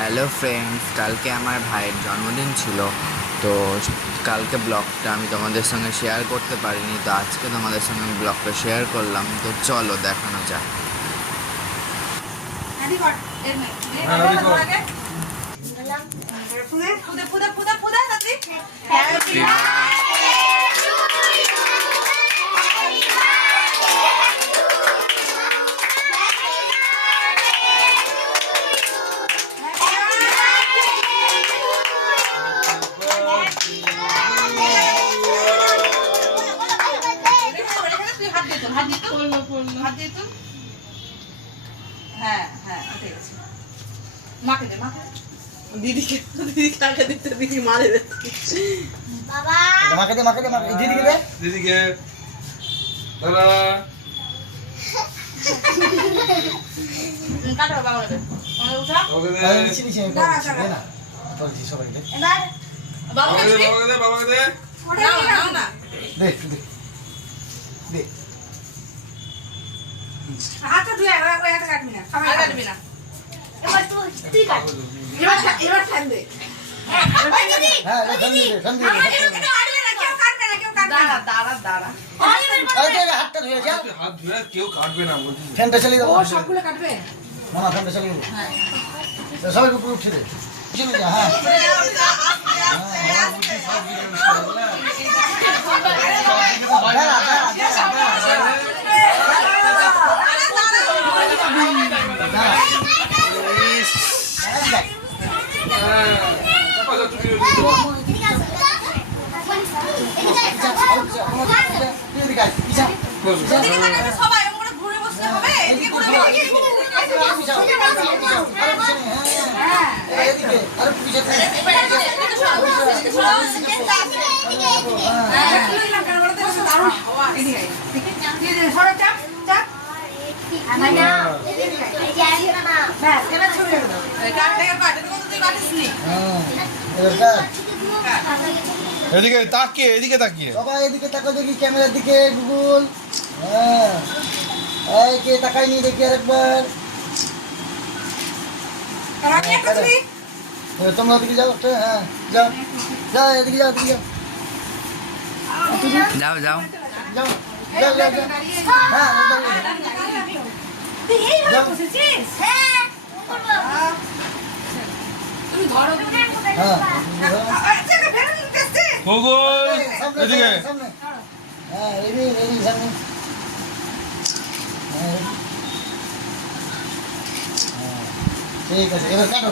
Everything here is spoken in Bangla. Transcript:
হ্যালো ফ্রেন্ডস, কালকে আমার ভাইয়ের জন্মদিন ছিল। তো কালকে ব্লগটা আমি তোমাদের সঙ্গে শেয়ার করতে পারিনি, তো আজকে তোমাদের সঙ্গে আমি ব্লগটা শেয়ার করলাম। তো চলো দেখানো যাক। দিদিকে টাকা দিতে দিদি মারে বাবা মাকে দে দিদিকে দে দিদিকে দাদা কাটো বাবা দে উঠা বাবাকে দে নিচে নিচে দে না বলছি সবাই দে এবার বাবা দে বাবাকে দে নাও না দে দে হাতটা ধুয়ে ওই হাতে কাটবি না খাবার কাটবি না এবার তুই কাট এবার ফেল দে ওই দিদি হ্যাঁ ঠান্ডি কেউ কাটবে না কেউ কাটবে না দাঁড়া ওই এবার এই হাতটা ধুয়ে যা হাত ধুয়ে কেউ কাটবে না বলছি ফ্যানটা চালিয়ে দাও ও সবগুলো কাটবে মামা ফ্যানটা চালিয়ে দাও সবাই উপরে উঠে দে চলে যা হ্যাঁ সবাই আমরা ঘুরে বসতে হবে এদিকে ঘুরে এদিকে তাকিয়ে সবাই এদিকে তাকাও দেখি ক্যামেরার দিকে গুগল হ্যাঁ এই কে তাকাই নি দেখি আরেকবার তোমরা ওদিকে যাও হ্যাঁ যাও যাও এদিকে যাও যাও যাও যাও যাও যাও যাও হ্যাঁ তুমি ধরো হ্যাঁ ভূগোল এদিকে সামনে হ্যাঁ রেডি সামনে হ্যাঁ ঠিক আছে এবার কাটো